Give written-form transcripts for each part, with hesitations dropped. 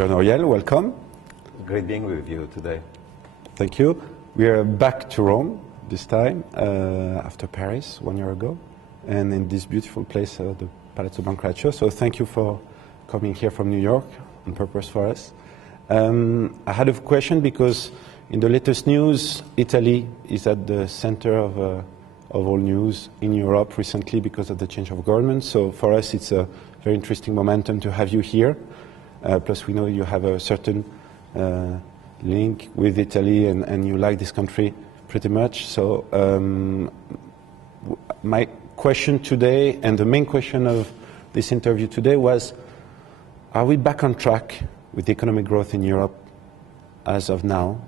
Dear Nouriel, welcome. Great being with you today. Thank you. We are back to Rome this time, after Paris 1 year ago, and in this beautiful place, the Palazzio Brancaccio. So thank you for coming here from New York on purpose for us. I had a question because in the latest news, Italy is at the center of all news in Europe recently because of the change of government. So for us, it's a very interesting momentum to have you here. Plus, we know you have a certain link with Italy and you like this country pretty much. So my question today, and the main question of this interview today was, are we back on track with economic growth in Europe as of now?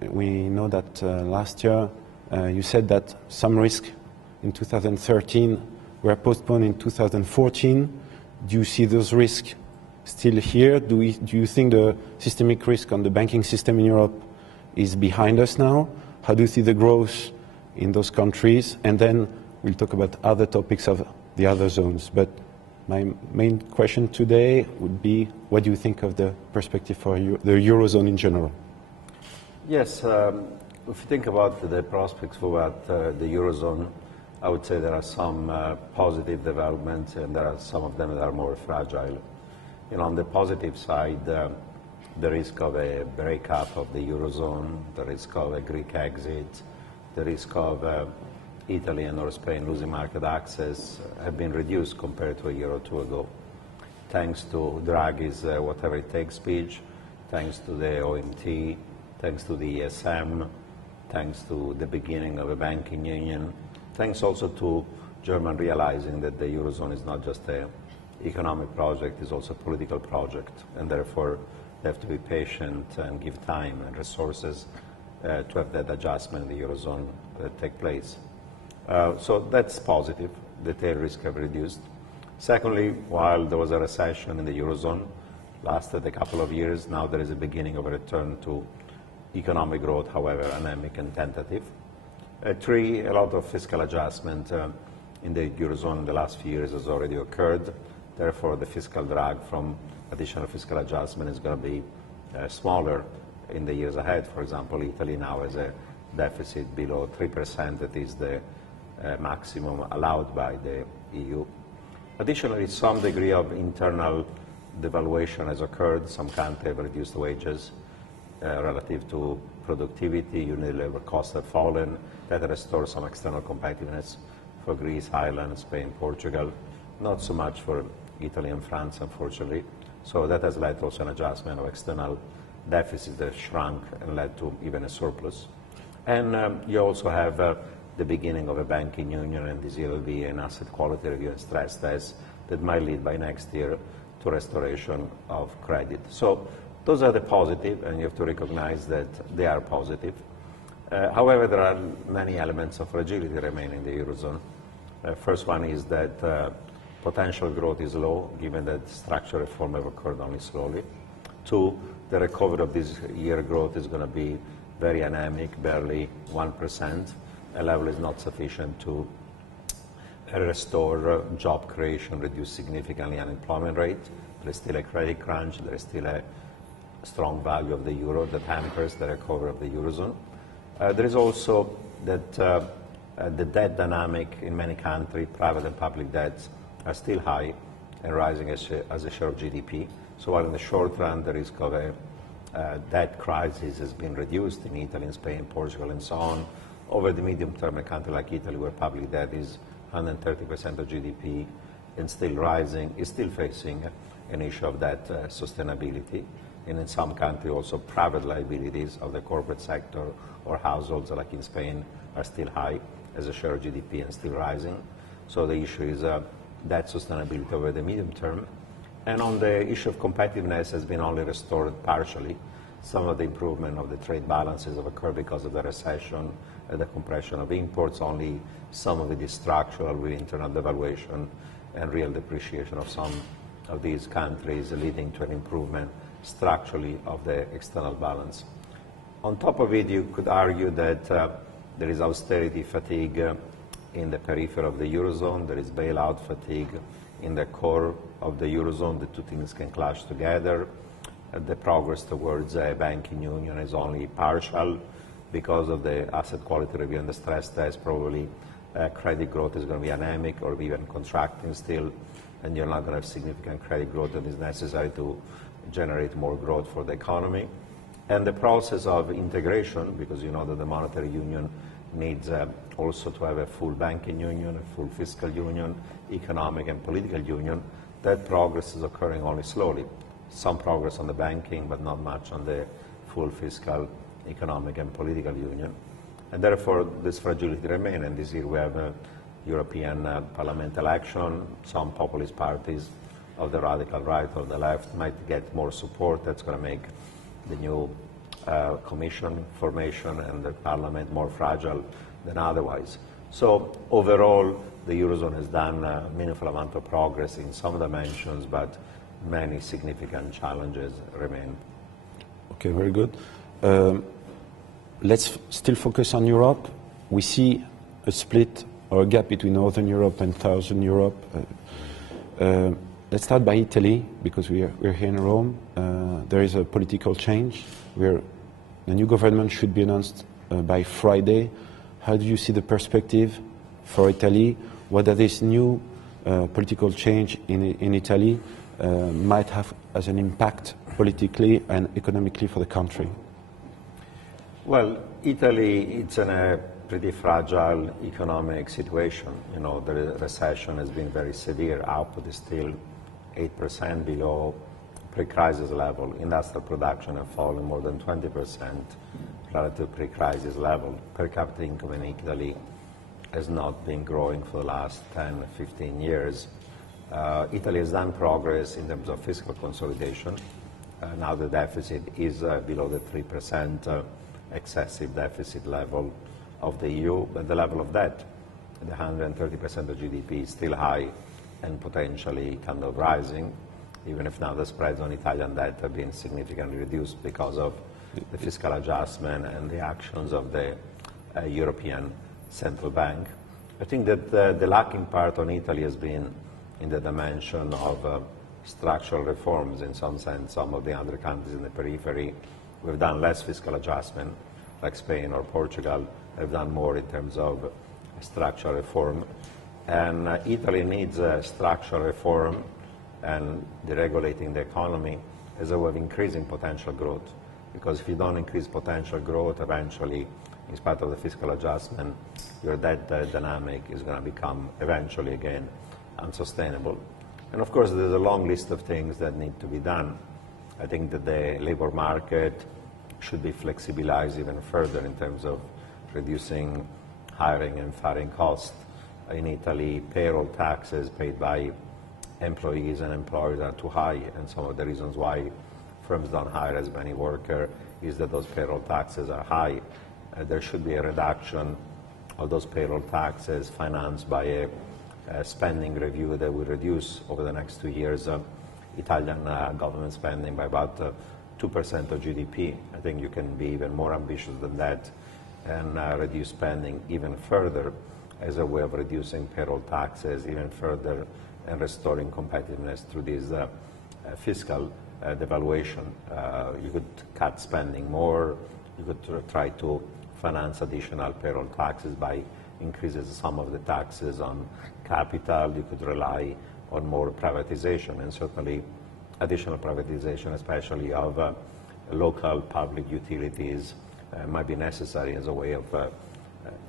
We know that last year you said that some risks in 2013 were postponed in 2014. Do you see those risks still here? Do you think the systemic risk on the banking system in Europe is behind us now? How do you see the growth in those countries? And then we'll talk about other topics of the other zones. But my main question today would be, what do you think of the perspective for the Eurozone in general? Yes, if you think about the prospects for the Eurozone, I would say there are some positive developments and there are some of them that are more fragile. You know, on the positive side, the risk of a breakup of the Eurozone, the risk of a Greek exit, the risk of Italy and or Spain losing market access have been reduced compared to a year or two ago. Thanks to Draghi's whatever it takes speech, thanks to the OMT, thanks to the AISM, thanks to the beginning of a banking union, thanks also to Germany realizing that the Eurozone is not just an economic project, it's also a political project, and therefore they have to be patient and give time and resources to have that adjustment in the Eurozone take place. So that's positive. The tail risk have reduced. Secondly, while there was a recession in the Eurozone, lasted a couple of years, now there is a beginning of a return to economic growth, however anemic and tentative. Three, a lot of fiscal adjustment in the Eurozone in the last few years has already occurred. Therefore, the fiscal drag from additional fiscal adjustment is going to be smaller in the years ahead. For example, Italy now has a deficit below 3%. That is the maximum allowed by the EU. Additionally, some degree of internal devaluation has occurred. Some countries have reduced wages relative to productivity. Unit labor costs have fallen. That restores some external competitiveness for Greece, Ireland, Spain, Portugal. Not so much for Italy and France, unfortunately. So that has led to also an adjustment of external deficits that shrunk and led to even a surplus. And you also have the beginning of a banking union, and this year will be an asset quality review and stress test that might lead by next year to restoration of credit. So those are the positive, and you have to recognize that they are positive. However, there are many elements of fragility remaining in the Eurozone. First one is that potential growth is low, given that structural reform have occurred only slowly. Two, the recovery of this year growth is going to be very anemic, barely 1%. A level is not sufficient to restore job creation, reduce significantly unemployment rate. There is still a credit crunch. There is still a strong value of the euro that hampers the recovery of the Eurozone. There is also that the debt dynamic in many countries, private and public debts, are still high and rising as a share of GDP. So while in the short run the risk of a debt crisis has been reduced in Italy, in Spain, Portugal, and so on, over the medium term, a country like Italy, where public debt is 130% of GDP and still rising, is still facing an issue of debt sustainability. And in some countries also private liabilities of the corporate sector or households, like in Spain, are still high as a share of GDP and still rising. So the issue is debt sustainability over the medium term. And on the issue of competitiveness has been only restored partially. Some of the improvement of the trade balances have occurred because of the recession and the compression of imports. Only some of it is structural with internal devaluation and real depreciation of some of these countries, leading to an improvement structurally of the external balance. On top of it, you could argue that there is austerity fatigue in the periphery of the Eurozone. There is bailout fatigue in the core of the Eurozone. The two things can clash together. the progress towards a banking union is only partial because of the asset quality review and the stress test. Probably credit growth is going to be anemic or even contracting still, and you're not going to have significant credit growth that is necessary to generate more growth for the economy. And the process of integration, because you know that the monetary union needs also to have a full banking union, a full fiscal union, economic and political union, that progress is occurring only slowly. Some progress on the banking, but not much on the full fiscal, economic and political union. And therefore, this fragility remains. And this year we have a European Parliament election. Some populist parties of the radical right or the left might get more support. That's going to make the new Commission formation and the Parliament more fragile than otherwise. So overall, the Eurozone has done a meaningful amount of progress in some dimensions, but many significant challenges remain. Okay, very good. Let's still focus on Europe. We see a split or a gap between Northern Europe and Southern Europe. Let's start by Italy, because we're here in Rome. There is a political change where the new government should be announced by Friday. How do you see the perspective for Italy? Whether this new political change in Italy might have as an impact politically and economically for the country? Well, Italy, it's in a pretty fragile economic situation. You know, the recession has been very severe. Output is still 8% below pre-crisis level. Industrial production has fallen more than 20% relative to pre-crisis level. Per capita income in Italy has not been growing for the last 10, 15 years. Italy has done progress in terms of fiscal consolidation. Now the deficit is below the 3% excessive deficit level of the EU, but the level of debt, the 130% of GDP, is still high and potentially kind of rising, even if now the spreads on Italian debt have been significantly reduced because of the fiscal adjustment and the actions of the European Central Bank. I think that the lacking part on Italy has been in the dimension of structural reforms. In some sense, some of the other countries in the periphery, we've done less fiscal adjustment, like Spain or Portugal, have done more in terms of structural reform. And Italy needs a structural reform and deregulating the economy as a way of increasing potential growth. Because if you don't increase potential growth, eventually, in spite of the fiscal adjustment, your debt dynamic is going to become eventually again unsustainable. And of course, there's a long list of things that need to be done. I think that the labor market should be flexibilized even further in terms of reducing hiring and firing costs. In Italy, payroll taxes paid by employees and employers are too high, and some of the reasons why firms don't hire as many workers is that those payroll taxes are high. There should be a reduction of those payroll taxes financed by a spending review that will reduce over the next 2 years Italian government spending by about 2% of GDP. I think you can be even more ambitious than that and reduce spending even further as a way of reducing payroll taxes even further and restoring competitiveness through this fiscal devaluation. You could cut spending more. You could try to finance additional payroll taxes by increasing some of the taxes on capital. You could rely on more privatization, and certainly additional privatization, especially of local public utilities, might be necessary as a way of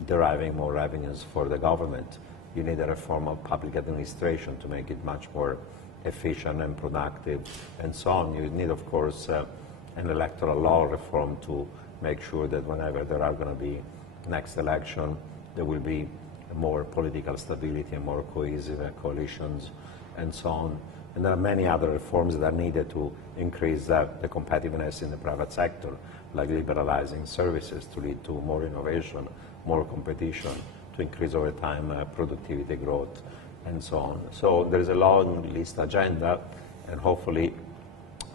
deriving more revenues for the government. You need a reform of public administration to make it much more efficient and productive, and so on. You need, of course, an electoral law reform to make sure that whenever there are going to be next election, there will be more political stability and more cohesive coalitions, and so on. And there are many other reforms that are needed to increase the competitiveness in the private sector, like liberalizing services to lead to more innovation, more competition, to increase over time productivity growth, and so on. So there is a long list agenda, and hopefully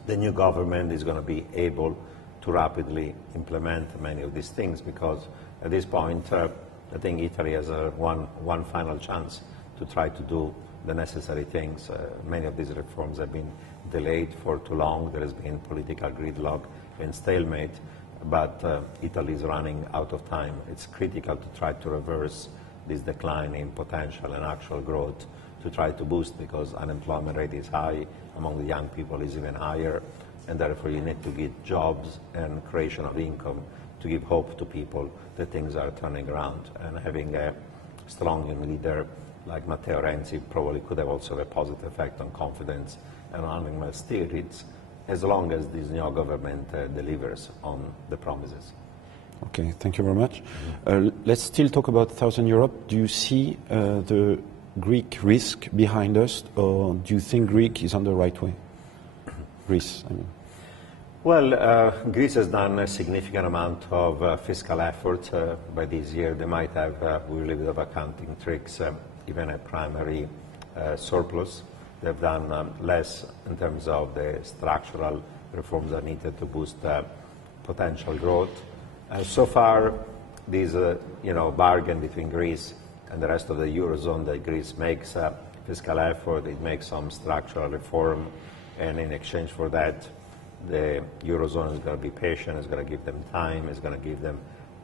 the new government is going to be able to rapidly implement many of these things, because at this point, I think Italy has one final chance to try to do the necessary things. Many of these reforms have been delayed for too long. There has been political gridlock and stalemate, but Italy is running out of time. It's critical to try to reverse this decline in potential and actual growth, to try to boost, because unemployment rate is high, among the young people is even higher, and therefore you need to give jobs and creation of income to give hope to people that things are turning around. And having a strong leader like Matteo Renzi probably could have also a positive effect on confidence and on animal spirits, as long as this new government delivers on the promises. Okay, thank you very much. Let's still talk about Southern Europe. Do you see the Greek risk behind us, or do you think Greece is on the right way? Greece, I mean. Well, Greece has done a significant amount of fiscal effort by this year. They might have, with a little bit of accounting tricks, even a primary surplus. They've done less in terms of the structural reforms that are needed to boost potential growth. So far, this bargain between Greece and the rest of the Eurozone, that Greece makes fiscal effort, it makes some structural reform, and in exchange for that, the Eurozone is going to be patient, it's going to give them time, it's going to give them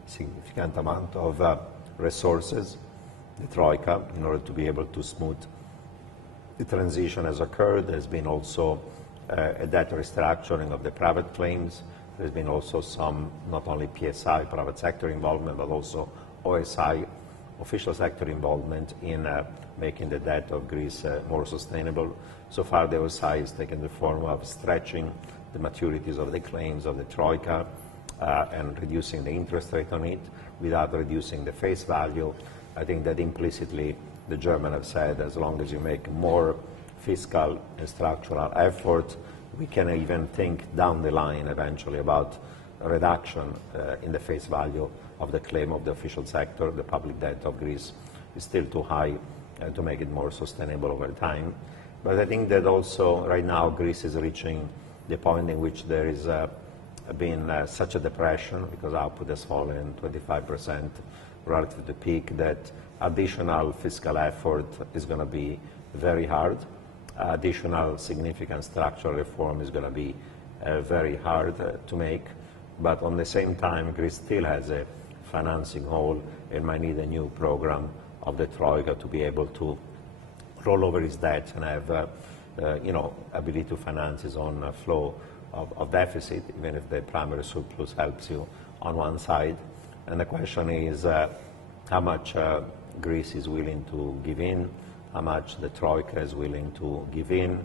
a significant amount of resources, the Troika, in order to be able to smooth the transition has occurred. There's been also a debt restructuring of the private claims. There's been also some, not only PSI, private sector involvement, but also OSI, official sector involvement in making the debt of Greece more sustainable. So far, the OSI has taken the form of stretching the maturities of the claims of the Troika and reducing the interest rate on it without reducing the face value. I think that implicitly the Germans have said, as long as you make more fiscal and structural effort, we can even think down the line eventually about a reduction in the face value of the claim of the official sector. The public debt of Greece is still too high to make it more sustainable over time. But I think that also right now Greece is reaching the point in which there is been such a depression, because output has fallen 25% relative to the peak, that additional fiscal effort is going to be very hard. Additional significant structural reform is going to be very hard to make. But on the same time, Greece still has a financing hole and might need a new program of the Troika to be able to roll over its debt and have ability to finance its own flow of deficit, even if the primary surplus helps you on one side. And the question is how much Greece is willing to give in, how much the Troika is willing to give in.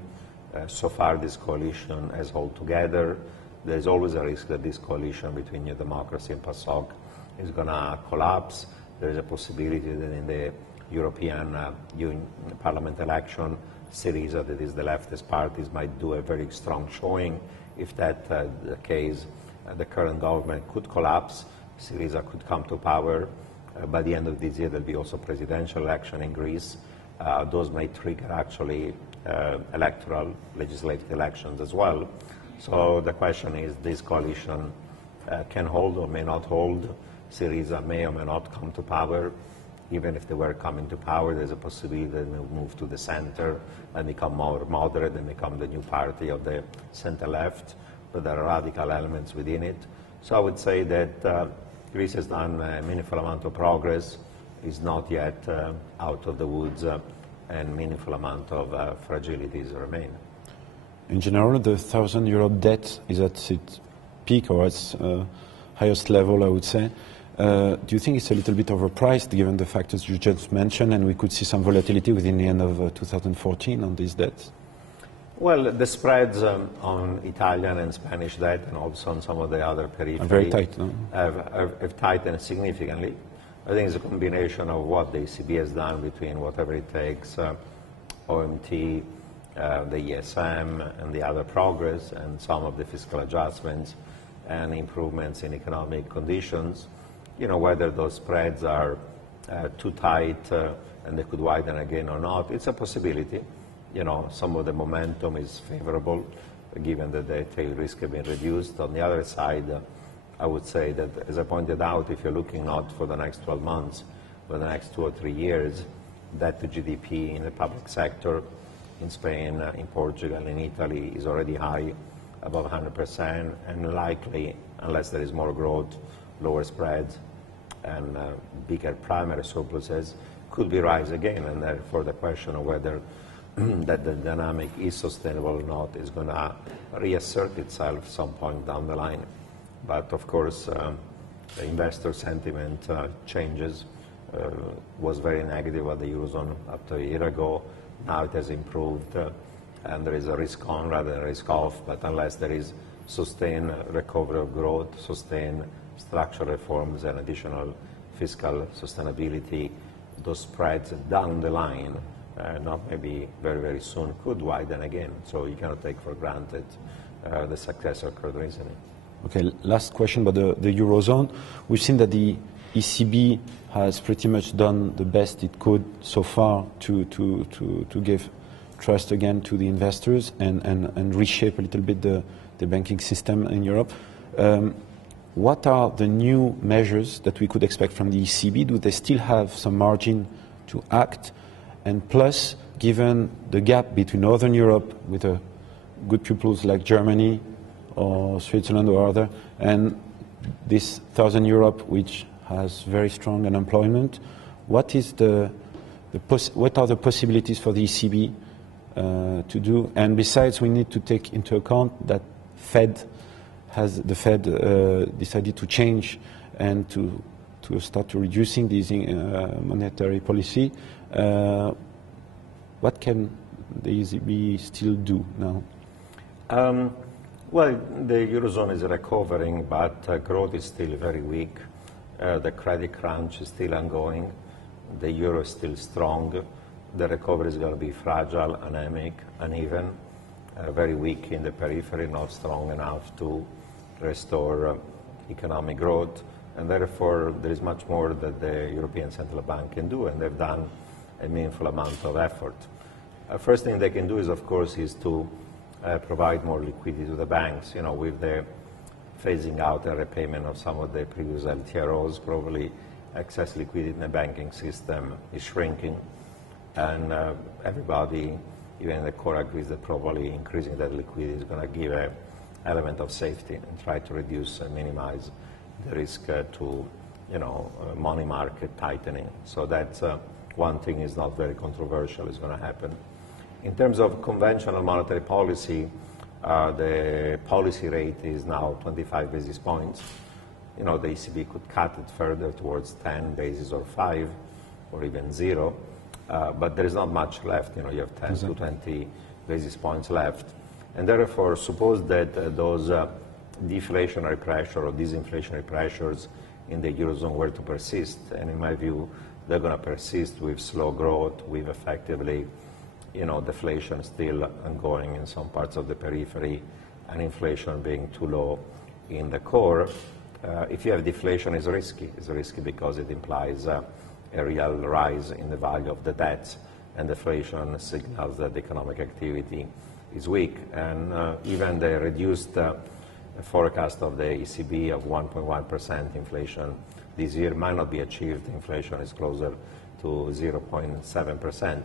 So far, this coalition has held together. There's always a risk that this coalition between New Democracy and PASOK is going to collapse. There's a possibility that in the European Parliament election, Syriza, that is the leftist parties, might do a very strong showing. If that's the case, the current government could collapse. Syriza could come to power. By the end of this year, there'll be also presidential election in Greece. Those may trigger actually electoral, legislative elections as well. So the question is, this coalition can hold or may not hold. Syriza may or may not come to power. Even if they were coming to power, there's a possibility that they will move to the center and become more moderate and become the new party of the center-left, but there are radical elements within it. So I would say that Greece has done a meaningful amount of progress, is not yet out of the woods, and meaningful amount of fragilities remain. In general, the €1,000 debt is at its peak or its highest level, I would say. Do you think it's a little bit overpriced, given the factors you just mentioned, and we could see some volatility within the end of 2014 on these debts? Well, the spreads on Italian and Spanish debt, and also on some of the other periphery, are very tight, no? have tightened significantly. I think it's a combination of what the ECB has done between whatever it takes, OMT, the AISM, and the other progress, and some of the fiscal adjustments and improvements in economic conditions. Whether those spreads are too tight and they could widen again or not, it's a possibility. Some of the momentum is favorable, given that the tail risk has been reduced. On the other side, I would say that, as I pointed out, if you're looking not for the next 12 months, but the next 2 or 3 years, debt to GDP in the public sector in Spain, in Portugal, in Italy is already high, above 100%, and likely, unless there is more growth, lower spreads, and bigger primary surpluses, could be rise again, and therefore the question of whether that the dynamic is sustainable or not is going to reassert itself some point down the line. But of course, the investor sentiment changes. Was very negative at the Eurozone up to a year ago. Now it has improved, and there is a risk on rather than risk off, but unless there is sustained recovery of growth, sustained structural reforms and additional fiscal sustainability, those spreads down the line, not maybe very, very soon, could widen again. So you cannot take for granted the success of current reasoning. Okay, last question about the Eurozone. We've seen that the ECB has pretty much done the best it could so far to give trust again to the investors and reshape a little bit the banking system in Europe. What are the new measures that we could expect from the ECB? Do they still have some margin to act? And plus, given the gap between Northern Europe with good pupils like Germany or Switzerland or other, and this Southern Europe, which has very strong unemployment, what are the possibilities for the ECB to do? And besides, we need to take into account that the Fed decided to change and to start reducing these monetary policy. What can the ECB still do now? Well, the Eurozone is recovering, but growth is still very weak. The credit crunch is still ongoing. The euro is still strong. The recovery is going to be fragile, anemic, uneven, very weak in the periphery, not strong enough to restore economic growth. And therefore, there is much more that the European Central Bank can do, and they've done a meaningful amount of effort. First thing they can do is, of course, is to provide more liquidity to the banks. You know, with the phasing out and repayment of some of the previous LTROs, probably excess liquidity in the banking system is shrinking, and everybody, even the core, agrees that probably increasing that liquidity is going to give an element of safety and try to reduce and minimize the risk to, money market tightening. So that's one thing is not very controversial is going to happen. In terms of conventional monetary policy, the policy rate is now 25 basis points. The ECB could cut it further towards 10 basis or 5 or even 0, but there is not much left. You have 10 to 20 basis points left. And therefore, suppose that those deflationary pressure or disinflationary pressures in the Eurozone were to persist, and in my view, they're going to persist with slow growth, with effectively deflation still ongoing in some parts of the periphery, and inflation being too low in the core. If you have deflation, it's risky. It's risky because it implies a real rise in the value of the debts, and deflation signals that economic activity is weak. And even the reduced forecast of the ECB of 1.1% inflation this year might not be achieved. Inflation is closer to 0.7%.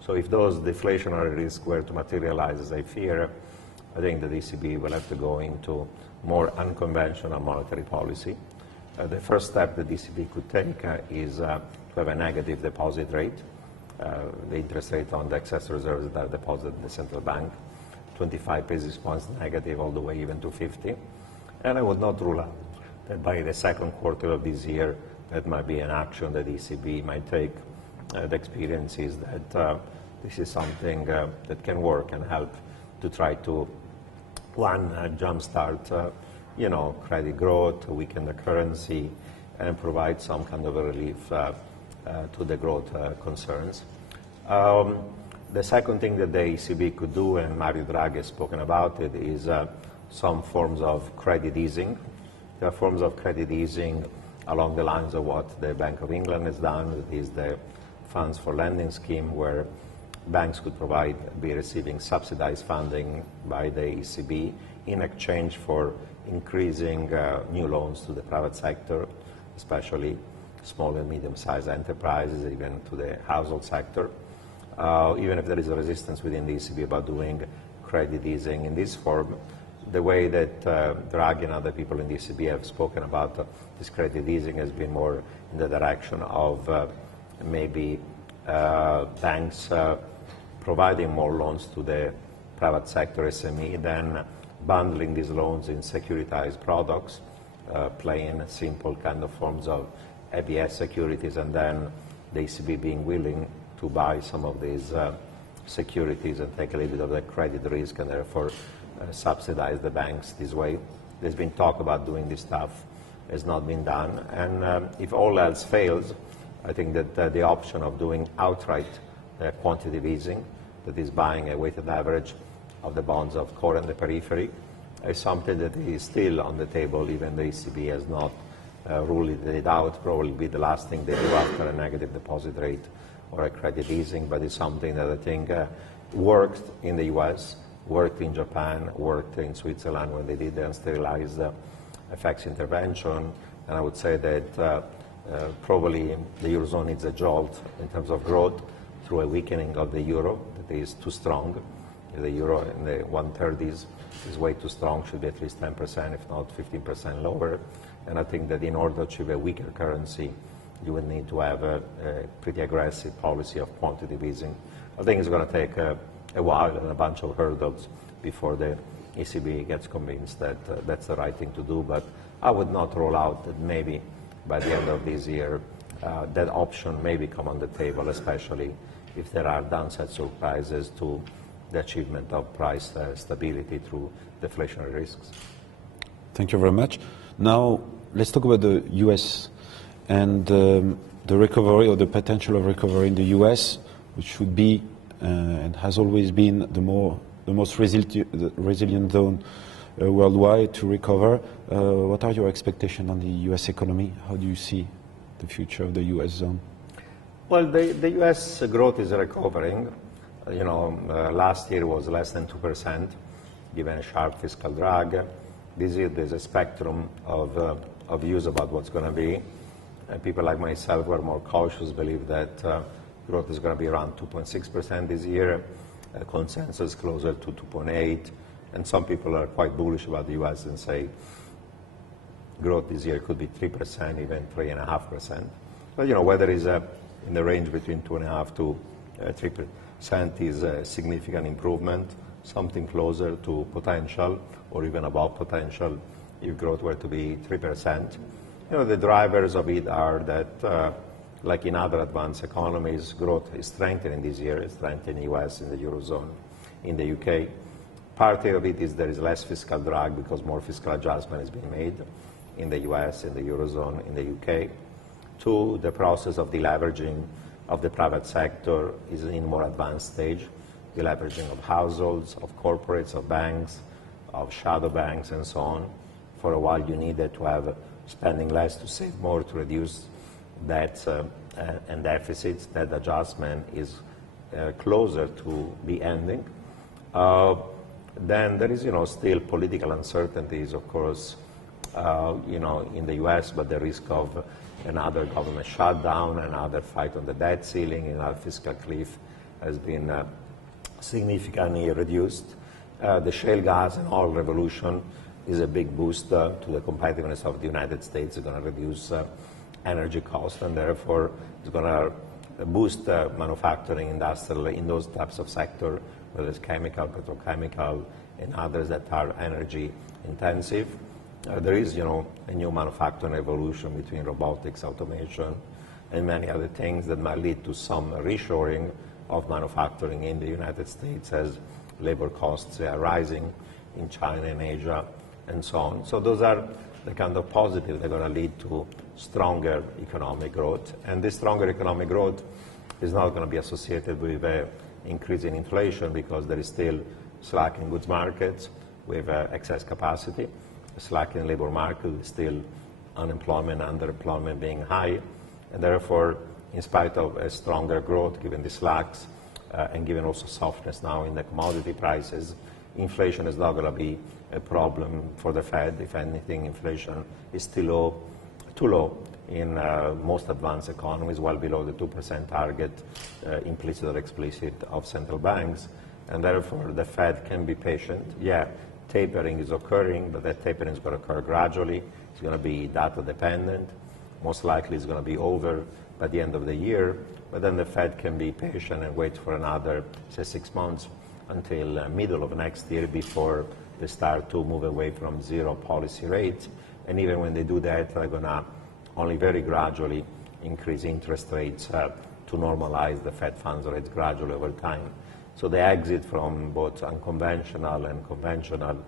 So if those deflationary risks were to materialize as I fear, I think that the ECB will have to go into more unconventional monetary policy. The first step that the ECB could take is to have a negative deposit rate. The interest rate on the excess reserves that are deposited in the central bank, 25 basis points negative all the way even to 50. And I would not rule out that by the second quarter of this year, that might be an action that the ECB might take. The experience is that this is something that can work and help to try to, one, jumpstart, credit growth, weaken the currency, and provide some kind of a relief to the growth concerns. The second thing that the ECB could do, and Mario Draghi has spoken about it, is some forms of credit easing. There are forms of credit easing along the lines of what the Bank of England has done. It is the funds for lending scheme, where banks could be receiving subsidized funding by the ECB in exchange for increasing new loans to the private sector, especially small and medium-sized enterprises, even to the household sector. Even if there is a resistance within the ECB about doing credit easing in this form, the way that Draghi and other people in the ECB have spoken about this credit easing has been more in the direction of maybe banks providing more loans to the private sector SME than bundling these loans in securitized products, plain, simple kind of forms of ABS securities, and then the ECB being willing to buy some of these securities and take a little bit of the credit risk and therefore subsidize the banks this way. There's been talk about doing this stuff, has not been done. And if all else fails, I think that the option of doing outright quantitative easing, that is buying a weighted average of the bonds of core and the periphery, is something that is still on the table. Even the ECB has not ruled it out. Probably be the last thing they do after a negative deposit rate or a credit easing, but it's something that I think worked in the US, worked in Japan, worked in Switzerland when they did the unsterilized FX intervention. And I would say that probably the Eurozone needs a jolt in terms of growth through a weakening of the euro that is too strong. The euro in the 130s is way too strong, should be at least 10%, if not 15% lower. And I think that in order to achieve a weaker currency, you would need to have a pretty aggressive policy of quantitative easing. I think it's going to take a while and a bunch of hurdles before the ECB gets convinced that that's the right thing to do. But I would not rule out that maybe by the end of this year, that option may become on the table, especially if there are downside surprises to the achievement of price stability through deflationary risks. Thank you very much. Now, let's talk about the US and the recovery or the potential of recovery in the US, which should be and has always been the most resilient zone worldwide to recover. What are your expectations on the US economy? How do you see the future of the US zone? Well, the US growth is recovering. Last year was less than 2%, given a sharp fiscal drag. This year there's a spectrum of views about what's going to be. People like myself who are more cautious believe that growth is going to be around 2.6% this year, consensus closer to 2.8%, and some people are quite bullish about the US and say growth this year could be 3%, even 3.5%. But whether it's in the range between 2.5% to 3% is a significant improvement, something closer to potential or even above potential if growth were to be 3%. The drivers of it are that, like in other advanced economies, growth is strengthening this year, it's strengthening in the US, in the Eurozone, in the UK. Part of it is there is less fiscal drag because more fiscal adjustment is being made in the US, in the Eurozone, in the UK. Two, the process of deleveraging of the private sector is in more advanced stage. Deleveraging of households, of corporates, of banks, of shadow banks, and so on. For a while, you needed to have spending less to save more to reduce debts and deficits. That adjustment is closer to the ending. Then there is, still political uncertainties, of course, in the US, but the risk of another government shutdown, another fight on the debt ceiling, another fiscal cliff has been significantly reduced. The shale gas and oil revolution is a big boost to the competitiveness of the United States. It's going to reduce energy costs, and therefore it's going to boost manufacturing, industrial, in those types of sector, whether it's chemical, petrochemical, and others that are energy intensive. There is, a new manufacturing revolution between robotics, automation, and many other things that might lead to some reshoring of manufacturing in the United States as labor costs are rising in China and Asia and so on. So those are the kind of positive that are going to lead to stronger economic growth. And this stronger economic growth is not going to be associated with an increase in inflation because there is still slack in goods markets with excess capacity, slack in labor market, still unemployment, underemployment being high, and therefore, in spite of a stronger growth, given the slacks and given also softness now in the commodity prices, inflation is not going to be a problem for the Fed. If anything, inflation is still low, too low in most advanced economies, well below the 2% target, implicit or explicit, of central banks. And therefore, the Fed can be patient. Yeah, tapering is occurring, but that tapering is going to occur gradually. It's going to be data dependent. Most likely it's going to be over by the end of the year. But then the Fed can be patient and wait for another, say, 6 months until middle of next year before they start to move away from zero policy rates. And even when they do that, they're going to only very gradually increase interest rates to normalize the Fed funds rates gradually over time. So the exit from both unconventional and conventional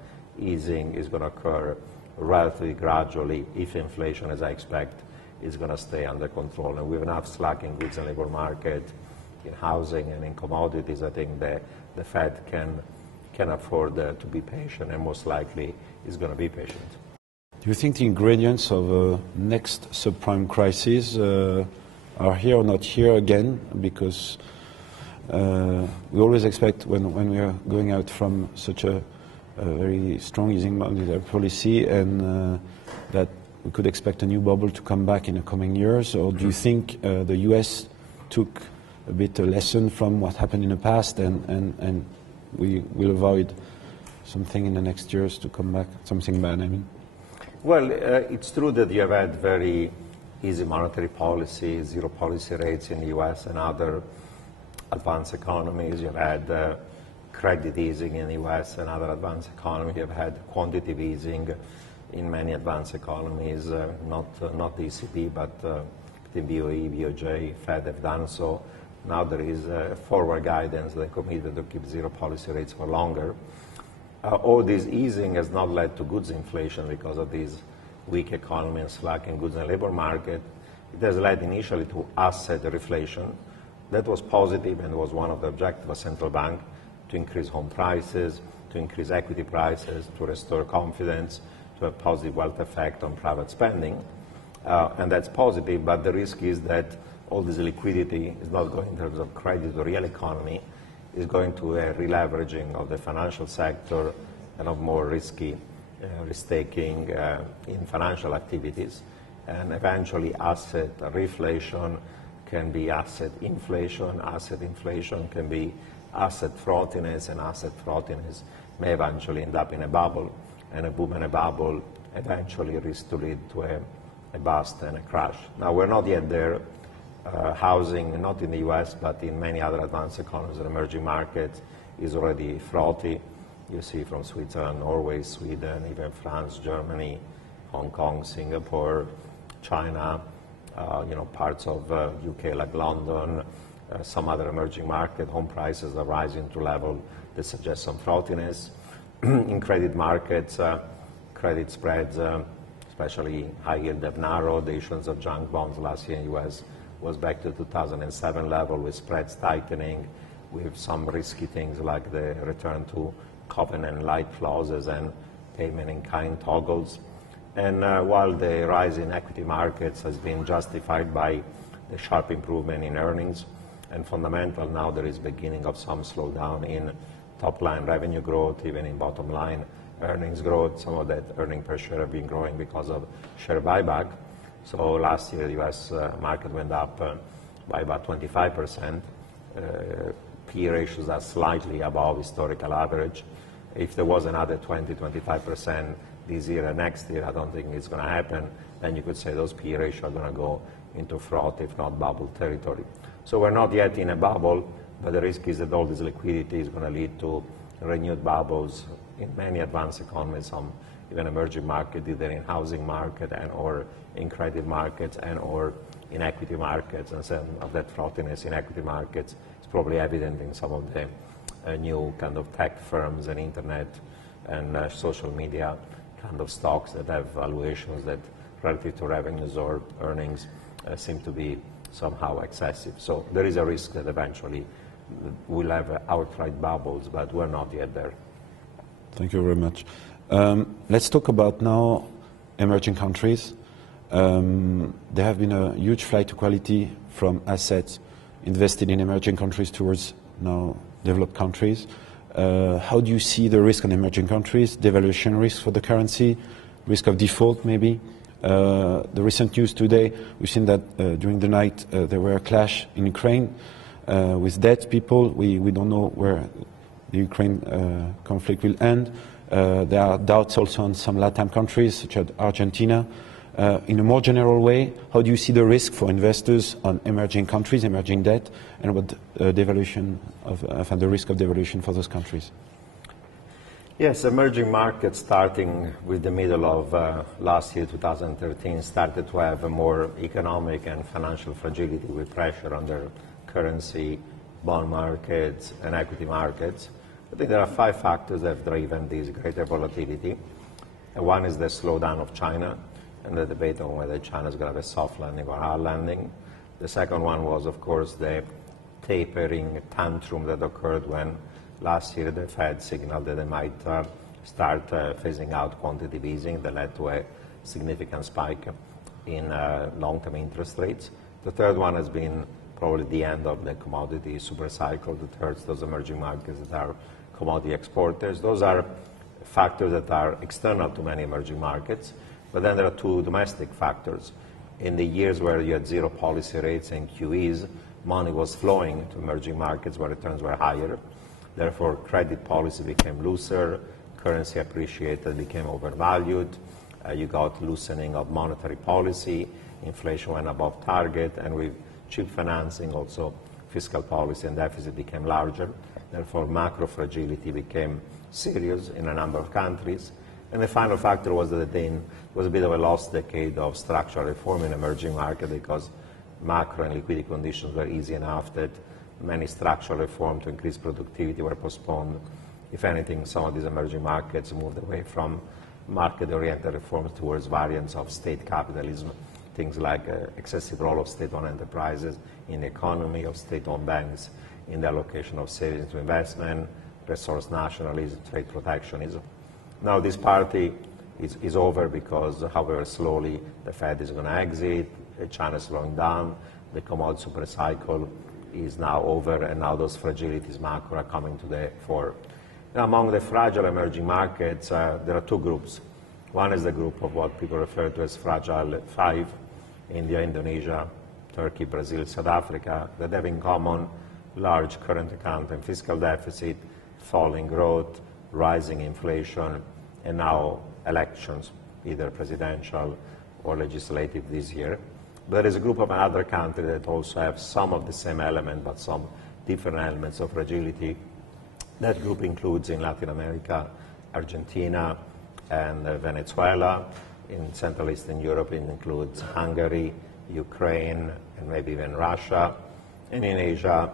easing is going to occur relatively gradually if inflation, as I expect, is going to stay under control. And we have enough slack in goods and labor market, in housing and in commodities. I think the Fed can afford to be patient, and most likely is going to be patient. Do you think the ingredients of a next subprime crisis are here or not here again? Because we always expect when we are going out from such a very strong easing monetary policy and that we could expect a new bubble to come back in the coming years, or do you think the US took a bit a lesson from what happened in the past and we will avoid something in the next years to come back, something bad, I mean? Well, it's true that you have had very easy monetary policy, zero policy rates in the US and other advanced economies. You've had credit easing in the US and other advanced economies. You've had quantitative easing in many advanced economies, not the ECB, but the BOE, BOJ, Fed have done so. Now there is forward guidance that committed to keep zero policy rates for longer. All this easing has not led to goods inflation because of this weak economy and slack in goods and labor market. It has led initially to asset reflation. That was positive and was one of the objectives of central bank, to increase home prices, to increase equity prices, to restore confidence, to have positive wealth effect on private spending. And that's positive, but the risk is that all this liquidity is not going in terms of credit or real economy, is going to a releveraging of the financial sector and of more risky risk-taking in financial activities. And eventually asset reflation can be asset inflation can be asset frothiness, and asset frothiness may eventually end up in a bubble, and a boom and a bubble eventually risks to lead to a bust and a crash. Now, we're not yet there. Housing, not in the US, but in many other advanced economies and emerging markets, is already frothy. You see from Switzerland, Norway, Sweden, even France, Germany, Hong Kong, Singapore, China, parts of UK like London, some other emerging market, home prices are rising to level that suggest some frothiness. In credit markets, credit spreads, especially high yield, have narrowed. The issuance of junk bonds last year in the US was back to 2007 level, with spreads tightening, with some risky things like the return to covenant light clauses and payment in kind toggles. And while the rise in equity markets has been justified by the sharp improvement in earnings and fundamental, now there is beginning of some slowdown in top line revenue growth, even in bottom line earnings growth. Some of that earning per share have been growing because of share buyback. So last year, the US market went up by about 25%. P ratios are slightly above historical average. If there was another 20-25% this year and next year, I don't think it's going to happen. Then you could say those P ratios are going to go into froth, if not bubble territory. So we're not yet in a bubble, but the risk is that all this liquidity is going to lead to renewed bubbles in many advanced economies, some even emerging markets, either in housing market and or in credit markets and or in equity markets. And some of that frothiness in equity markets is probably evident in some of the new kind of tech firms and internet and social media kind of stocks that have valuations that relative to revenues or earnings seem to be somehow excessive. So there is a risk that eventually we'll have outright bubbles, but we're not yet there. Thank you very much. Let's talk about now emerging countries. There have been a huge flight to quality from assets invested in emerging countries towards now developed countries. How do you see the risk on emerging countries, devaluation risk for the currency, risk of default maybe, The recent news today, we've seen that during the night there were a clash in Ukraine with dead people. We don't know where the Ukraine conflict will end. There are doubts also on some Latin countries, such as Argentina. In a more general way, how do you see the risk for investors on emerging countries, emerging debt, and what devaluation of the risk of devaluation for those countries? Yes, emerging markets, starting with the middle of last year, 2013, started to have a more economic and financial fragility with pressure on their currency, bond markets, and equity markets. I think there are 5 factors that have driven this greater volatility. And one is the slowdown of China and the debate on whether China is going to have a soft landing or hard landing. The second one was, of course, the tapering tantrum that occurred when last year the Fed signaled that they might start phasing out quantitative easing that led to a significant spike in long-term interest rates. The third one has been probably the end of the commodity super cycle that hurts those emerging markets that are commodity exporters. Those are factors that are external to many emerging markets. But then there are 2 domestic factors. In the years where you had zero policy rates and QEs, money was flowing to emerging markets where returns were higher. Therefore, credit policy became looser, currency appreciated, became overvalued. You got loosening of monetary policy, inflation went above target, and with cheap financing also fiscal policy and deficit became larger. Therefore, macro fragility became serious in a number of countries. And the final factor was that it was a bit of a lost decade of structural reform in emerging markets because macro and liquidity conditions were easy enough that many structural reforms to increase productivity were postponed. If anything, some of these emerging markets moved away from market-oriented reforms towards variants of state capitalism, things like excessive role of state-owned enterprises in the economy, of state-owned banks in the allocation of savings to investment, resource nationalism, trade protectionism. Now this party is over because, however slowly, the Fed is going to exit, China is slowing down, the commodity super cycle is now over, and now those fragilities macro are coming to the fore. Now, among the fragile emerging markets, there are 2 groups. One is the group of what people refer to as Fragile 5, India, Indonesia, Turkey, Brazil, South Africa, that have in common large current account and fiscal deficit, falling growth, rising inflation, and now elections, either presidential or legislative this year. There is a group of other countries that also have some of the same element, but some different elements of fragility. That group includes in Latin America, Argentina and Venezuela. In Central Eastern Europe, it includes Hungary, Ukraine, and maybe even Russia. And in Asia,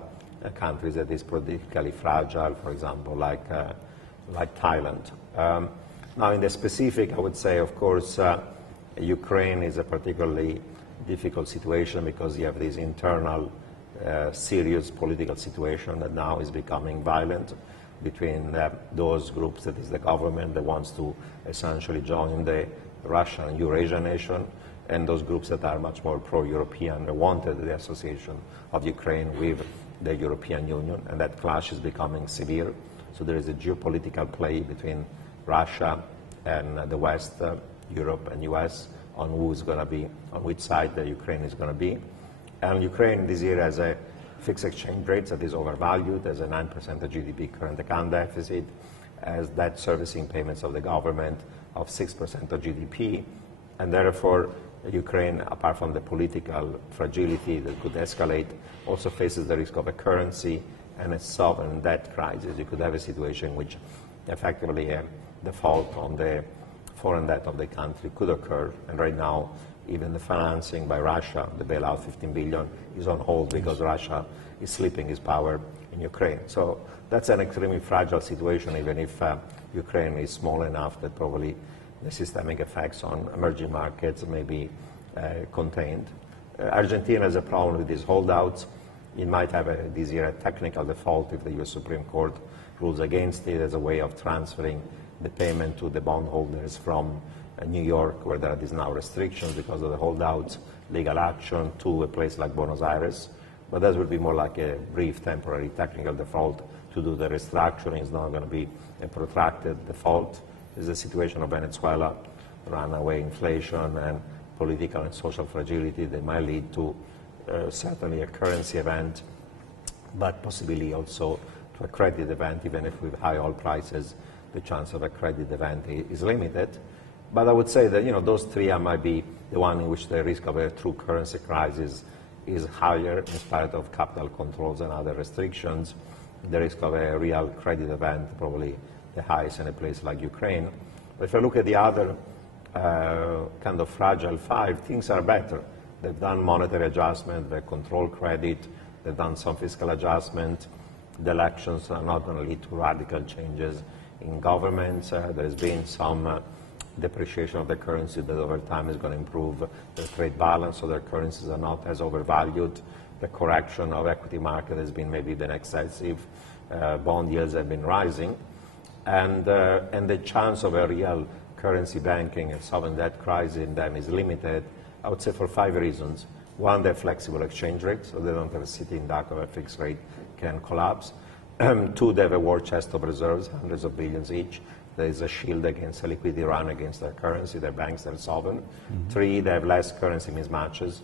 countries that is politically fragile, for example, like Thailand. Now, in the specific, I would say, of course, Ukraine is a particularly difficult situation because you have this internal serious political situation that now is becoming violent between those groups that is the government that wants to essentially join the Russian Eurasian nation and those groups that are much more pro-European and wanted the association of Ukraine with the European Union, and that clash is becoming severe. So there is a geopolitical play between Russia and the West, Europe and US, on who's going to be, on which side the Ukraine is going to be. And Ukraine this year has a fixed exchange rate that is overvalued, has a 9% of GDP current account deficit, has debt servicing payments of the government of 6% of GDP, and therefore Ukraine, apart from the political fragility that could escalate, also faces the risk of a currency and a sovereign debt crisis. You could have a situation in which effectively a default on the foreign debt of the country could occur, and right now even the financing by Russia, the bailout 15 billion, is on hold because Russia is slipping its power in Ukraine. So that's an extremely fragile situation, even if Ukraine is small enough that probably the systemic effects on emerging markets may be contained. Argentina has a problem with these holdouts. It might have this year a technical default if the US Supreme Court rules against it as a way of transferring the payment to the bondholders from New York, where there is now restrictions because of the holdouts, legal action, to a place like Buenos Aires. But that would be more like a brief temporary technical default to do the restructuring. It's not going to be a protracted default. There's the situation of Venezuela, runaway inflation, and political and social fragility. They might lead to certainly a currency event, but possibly also to a credit event. Even if with high oil prices, the chance of a credit event is limited. But I would say that those three might be the one in which the risk of a true currency crisis is higher in spite of capital controls and other restrictions. The risk of a real credit event probably the highest in a place like Ukraine. But if I look at the other kind of fragile five, things are better. They've done monetary adjustment, they've controlled credit, they've done some fiscal adjustment. The elections are not going to lead to radical changes in governments. There's been some depreciation of the currency that over time is going to improve the trade balance, so their currencies are not as overvalued. The correction of equity market has been maybe been excessive. Bond yields have been rising. And the chance of a real currency banking and sovereign debt crisis in them is limited, I would say, for 5 reasons. One, they're flexible exchange rates, so they don't have a sitting duck of a fixed rate can collapse. 2, they have a war chest of reserves, hundreds of billions each. There is a shield against a liquidity run against their currency, their banks, their sovereign. 3, they have less currency mismatches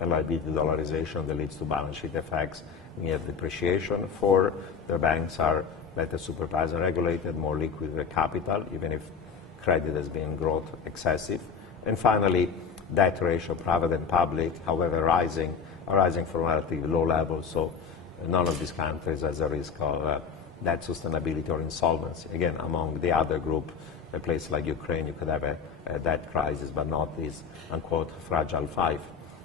and liability dollarization that leads to balance sheet effects. We have depreciation. 4, their banks are better supervised and regulated, more liquid with capital, even if credit has been growth excessive. And finally, debt ratio, private and public, however are rising from relatively low levels. So none of these countries has a risk of debt sustainability or insolvency. Again, among the other group, a place like Ukraine, you could have a debt crisis, but not these, unquote, fragile five.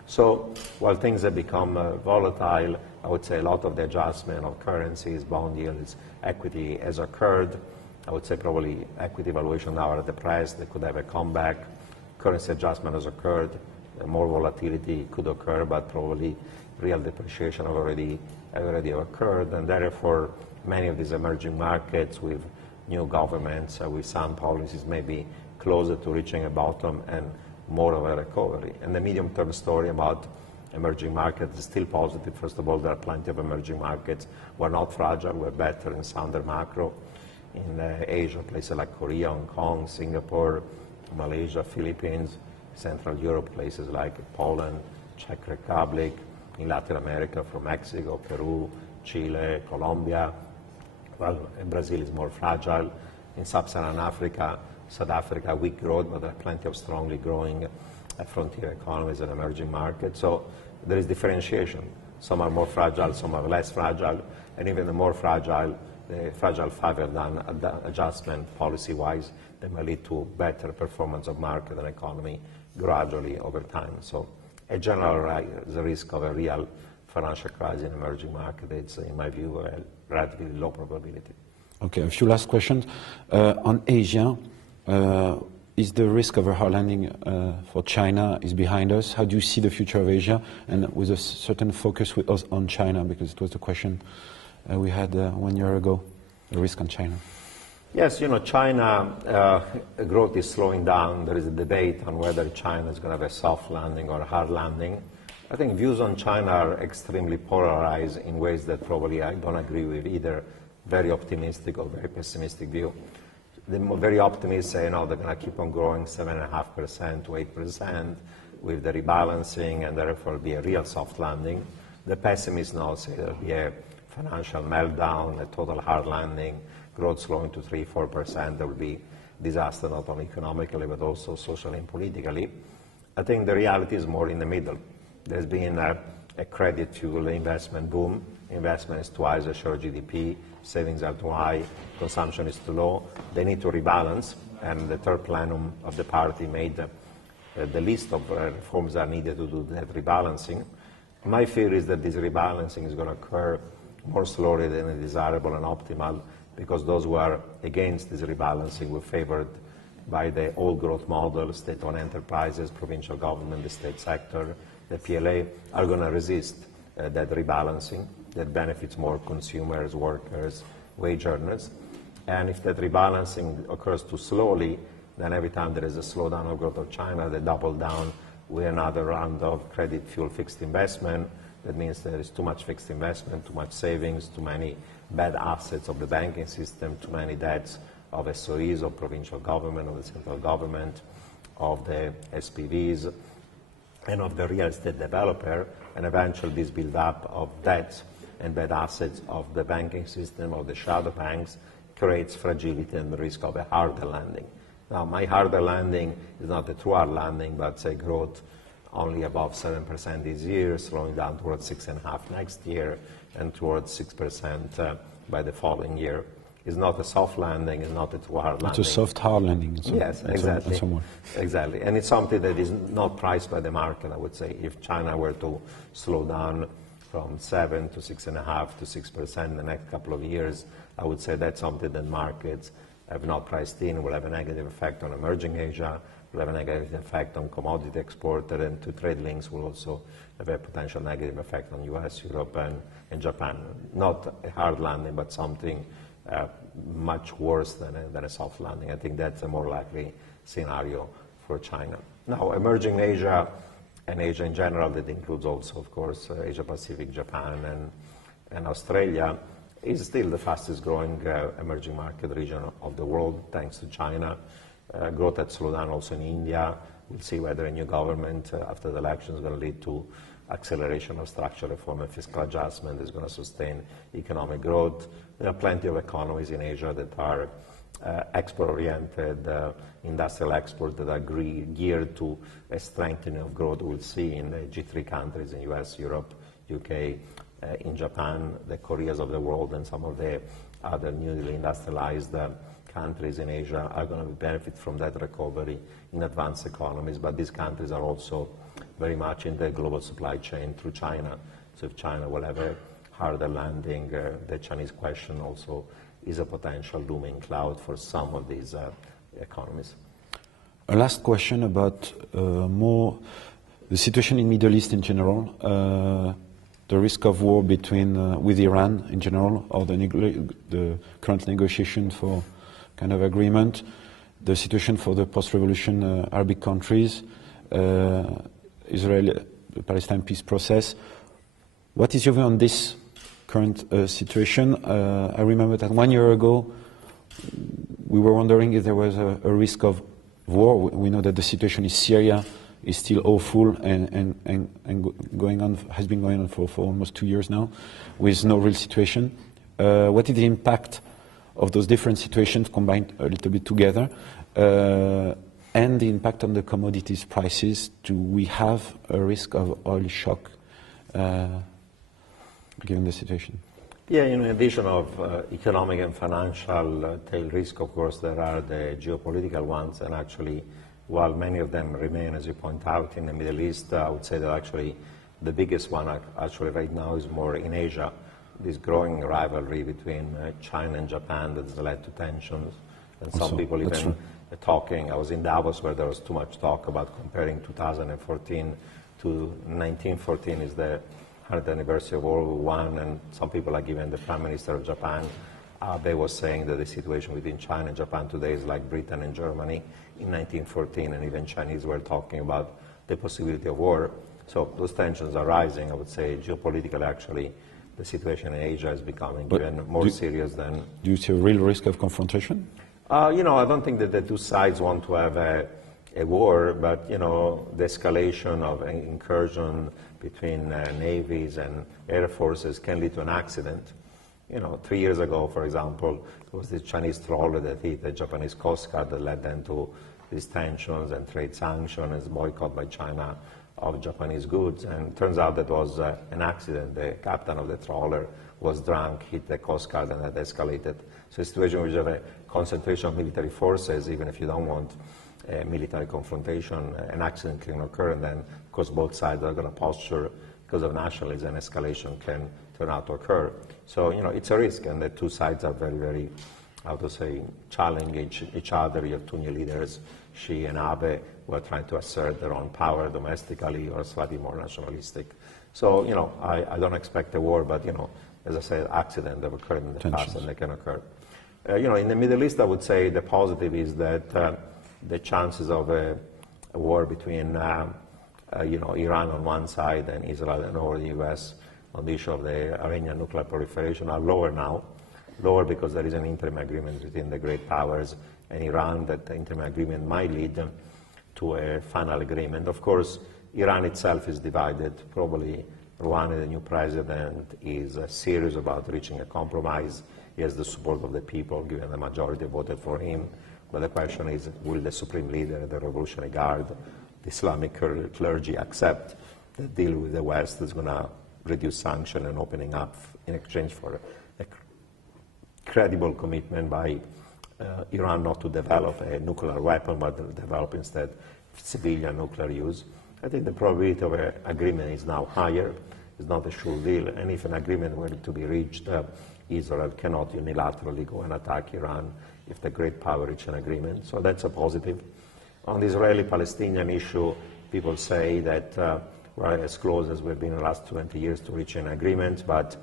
So while things have become volatile, I would say a lot of the adjustment of currencies, bond yields, equity has occurred. I would say probably equity valuation now are depressed. They could have a comeback. Currency adjustment has occurred. More volatility could occur, but probably real depreciation have already occurred. And therefore, many of these emerging markets with new governments, with some policies maybe closer to reaching a bottom and more of a recovery. And the medium-term story about emerging markets is still positive. First of all, there are plenty of emerging markets. We're not fragile. We're better and sounder macro. In Asia, places like Korea, Hong Kong, Singapore, Malaysia, Philippines, Central Europe, places like Poland, Czech Republic, in Latin America, from Mexico, Peru, Chile, Colombia. Well, Brazil is more fragile. In Sub-Saharan Africa, South Africa, weak growth, but there are plenty of strongly growing frontier economies and emerging markets. So there is differentiation. Some are more fragile, some are less fragile, and even the more fragile, the fragile five have done adjustment policy-wise that may lead to better performance of market and economy gradually over time. So a general the risk of a real financial crisis in emerging markets, it's, in my view, a relatively low probability. Okay, a few last questions. On Asia, is the risk of a hard landing for China is behind us? How do you see the future of Asia, and with a certain focus with us on China, because it was the question we had 1 year ago, the risk on China? Yes, China growth is slowing down. There is a debate on whether China is going to have a soft landing or a hard landing. I think views on China are extremely polarized in ways that probably I don't agree with either very optimistic or very pessimistic view. The very optimists say, they're going to keep on growing 7.5% to 8% with the rebalancing, and therefore be a real soft landing. The pessimists now say there'll be a financial meltdown, a total hard landing, growth slowing to 3-4%. There will be disaster not only economically but also socially and politically. I think the reality is more in the middle. There's been a credit-fueled investment boom. Investment is twice the share of GDP. Savings are too high. Consumption is too low. They need to rebalance. And the third plenum of the party made the list of reforms that are needed to do that rebalancing. My fear is that this rebalancing is going to occur more slowly than is desirable and optimal, because those who are against this rebalancing were favored by the old growth model, state-owned enterprises, provincial government, the state sector, the PLA, are going to resist that rebalancing that benefits more consumers, workers, wage earners. And if that rebalancing occurs too slowly, then every time there is a slowdown of growth of China, they double down with another round of credit-fueled fixed investment. That means there is too much fixed investment, too much savings, too many bad assets of the banking system, too many debts of SOEs, of provincial government, of the central government, of the SPVs, and of the real estate developer, and eventually this build-up of debts and bad assets of the banking system, of the shadow banks, creates fragility and the risk of a harder landing. Now, my harder landing is not a true hard landing, but say growth only above 7% this year, slowing down towards 6.5% next year, and towards 6% by the following year. It's not a soft landing, it's not a true hard landing. It's a soft hard landing. Yes, exactly. Exactly. And it's something that is not priced by the market, I would say. If China were to slow down from 7 to 6.5 to 6% in the next couple of years, I would say that's something that markets have not priced in, will have a negative effect on emerging Asia, will have a negative effect on commodity export, and to trade links will also have a potential negative effect on US, Europe, and Japan. Not a hard landing, but something much worse than a soft landing. I think that's a more likely scenario for China. Now, emerging Asia and Asia in general, that includes also, of course, Asia Pacific, Japan, and Australia, is still the fastest growing emerging market region of the world, thanks to China. Growth had slowed down also in India. We'll see whether a new government after the election is going to lead to acceleration of structural reform and fiscal adjustment is going to sustain economic growth. There are plenty of economies in Asia that are export-oriented, industrial export that are geared to a strengthening of growth. We'll see in the G3 countries, in US, Europe, UK, in Japan, the Koreas of the world, and some of the other newly industrialized countries in Asia are going to benefit from that recovery in advanced economies. But these countries are also very much in the global supply chain through China. So if China will have a harder landing, the Chinese question also is a potential looming cloud for some of these economies. A last question about more the situation in Middle East in general, the risk of war between with Iran in general, or the current negotiation for kind of agreement, the situation for the post-revolution Arabic countries, Israel, the Palestine peace process. What is your view on this current situation? I remember that 1 year ago we were wondering if there was a risk of war. We know that the situation in Syria is still awful and going on, has been going on for almost 2 years now, with no real situation. What is the impact of those different situations combined a little bit together, and the impact on the commodities prices? Do we have a risk of oil shock given the situation? Yeah, in addition of economic and financial tail risk, of course, there are the geopolitical ones, and actually, while many of them remain, as you point out, in the Middle East, I would say that actually the biggest one actually right now is more in Asia. This growing rivalry between China and Japan that has led to tensions, and some people even talking. I was in Davos where there was too much talk about comparing 2014 to 1914 is the 100th anniversary of World War I, and some people, like even the Prime Minister of Japan, they were saying that the situation between China and Japan today is like Britain and Germany in 1914, and even Chinese were talking about the possibility of war. So those tensions are rising. I would say geopolitically, actually, the situation in Asia is becoming even more serious than... Do you see a real risk of confrontation? I don't think that the two sides want to have a war, but, the escalation of an incursion between navies and air forces can lead to an accident. 3 years ago, for example, there was this Chinese trawler that hit the Japanese Coast Guard that led them to these tensions and trade sanctions and boycott by China of Japanese goods. And it turns out that was an accident. The captain of the trawler was drunk, hit the Coast Guard, and that escalated. So a situation where you have a concentration of military forces, even if you don't want a military confrontation, an accident can occur, and then, of course, both sides are going to posture because of nationalism, escalation can turn out to occur. So, it's a risk, and the two sides are very, very, challenging each other. You have two new leaders, Xi and Abe, who are trying to assert their own power domestically or slightly more nationalistic. So, I don't expect a war, but, as I said, accidents have occurred in the past, and they can occur. In the Middle East, I would say the positive is that the chances of a war between, Iran on one side and Israel and or the U.S. on the issue of the Iranian nuclear proliferation are lower now. Lower because there is an interim agreement between the great powers and Iran that the interim agreement might lead to a final agreement. Of course, Iran itself is divided. Probably Rouhani, the new president, is serious about reaching a compromise. He has the support of the people, given the majority voted for him. But the question is, will the supreme leader, the Revolutionary Guard, the Islamic clergy accept the deal with the West that's going to reduce sanction and opening up in exchange for a credible commitment by Iran not to develop a nuclear weapon, but to develop instead civilian nuclear use? I think the probability of an agreement is now higher. It's not a sure deal. And if an agreement were to be reached, Israel cannot unilaterally go and attack Iran if the great power reach an agreement. So that's a positive. On the Israeli-Palestinian issue, people say that we're as close as we've been in the last 20 years to reach an agreement, but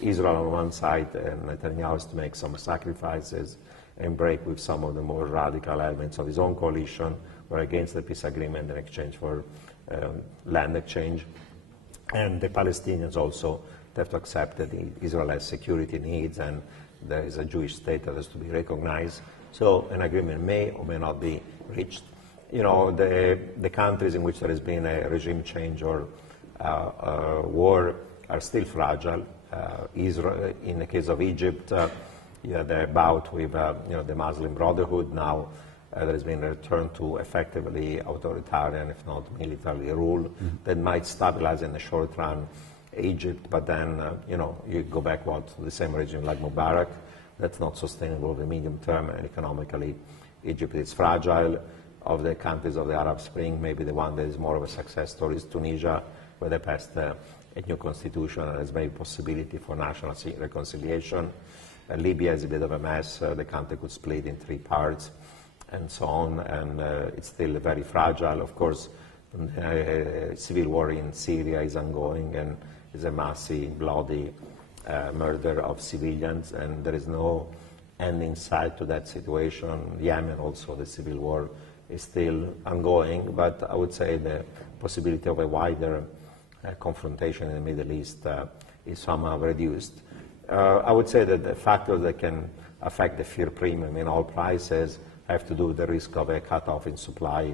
Israel on one side and Netanyahu has to make some sacrifices and break with some of the more radical elements of his own coalition. We're against the peace agreement in exchange for land exchange. And the Palestinians also have to accept that Israel has security needs and there is a Jewish state that has to be recognized. So an agreement may or may not be reached. You know, the countries in which there has been a regime change or war are still fragile. Israel, in the case of Egypt, the bout with the Muslim Brotherhood. Now there has been a return to effectively authoritarian, if not military rule, that might stabilize in the short run Egypt, but then you go back to the same regime like Mubarak. That's not sustainable in the medium term, and economically Egypt is fragile. Of the countries of the Arab Spring, maybe the one that is more of a success story is Tunisia, where they passed a new constitution and has made possibility for national reconciliation. Libya is a bit of a mess. The country could split in 3 parts and so on, and it's still very fragile. Of course, civil war in Syria is ongoing and is a massive, bloody murder of civilians, and there is no end in sight to that situation. Yemen also, the civil war is still ongoing, but I would say the possibility of a wider confrontation in the Middle East is somehow reduced. I would say that the factors that can affect the fear premium in oil prices have to do with the risk of a cutoff in supply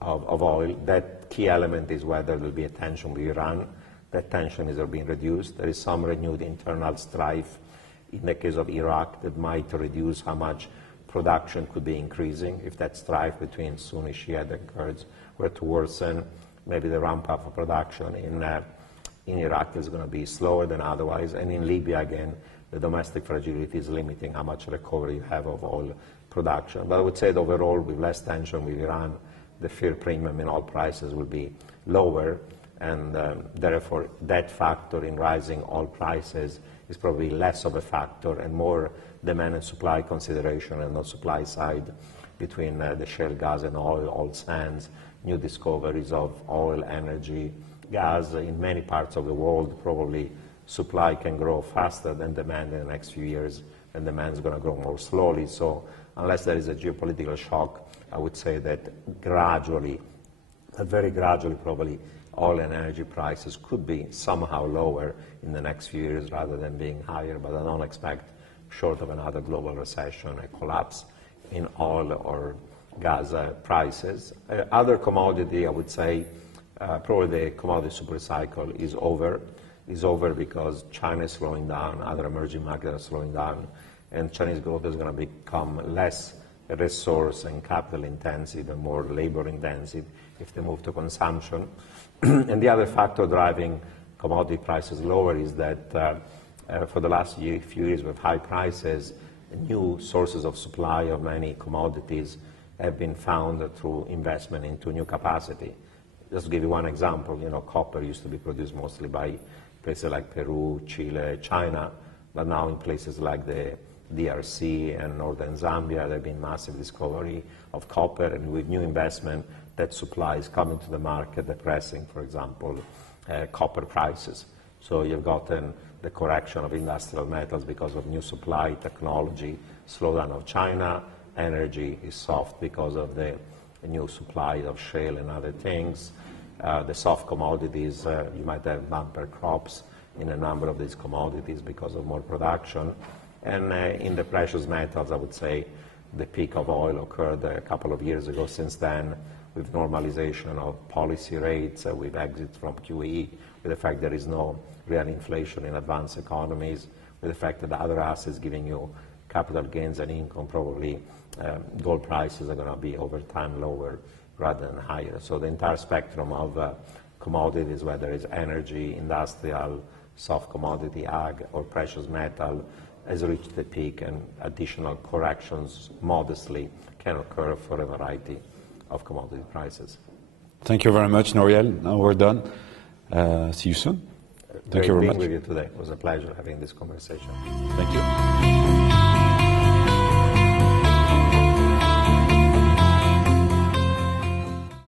of oil. That key element is whether there will be a tension with Iran. That tension is being reduced. There is some renewed internal strife in the case of Iraq that might reduce how much production could be increasing. If that strife between Sunni, Shia, and Kurds were to worsen, maybe the ramp-up of production in Iraq is going to be slower than otherwise. And in Libya, again, the domestic fragility is limiting how much recovery you have of oil production. But I would say that overall, with less tension with Iran, the fear premium in oil prices will be lower, and therefore that factor in rising oil prices is probably less of a factor and more demand and supply consideration and not supply side between the shale gas and oil sands, new discoveries of oil, energy, gas in many parts of the world. Probably supply can grow faster than demand in the next few years, and demand is going to grow more slowly. So unless there is a geopolitical shock, I would say that gradually, very gradually probably, oil and energy prices could be somehow lower in the next few years rather than being higher, but I don't expect, short of another global recession, a collapse in oil or gas prices. Other commodity, I would say, probably the commodity super cycle is over. Is over because China is slowing down, other emerging markets are slowing down, and Chinese growth is going to become less resource and capital intensive and more labor intensive if they move to consumption. And the other factor driving commodity prices lower is that for the last few years with high prices, new sources of supply of many commodities have been found through investment into new capacity. Just to give you one example, copper used to be produced mostly by places like Peru, Chile, China, but now in places like the DRC and northern Zambia, there have been massive discovery of copper, and with new investment, that supply is coming to the market, depressing, for example, copper prices. So you've gotten the correction of industrial metals because of new supply, technology, slowdown of China. Energy is soft because of the new supply of shale and other things. The soft commodities, you might have bumper crops in a number of these commodities because of more production. And in the precious metals, I would say the peak of oil occurred a couple of years ago. Since then, with normalization of policy rates, with exit from QE, with the fact there is no real inflation in advanced economies, with the fact that other assets giving you capital gains and income, probably gold prices are going to be over time lower rather than higher. So the entire spectrum of commodities, whether it's energy, industrial, soft commodity, ag, or precious metal, has reached the peak, and additional corrections modestly can occur for a variety of commodity prices. Thank you very much, Nouriel. Now we're done. See you soon. Thank you very much. Being with you today. It was a pleasure having this conversation. Thank you.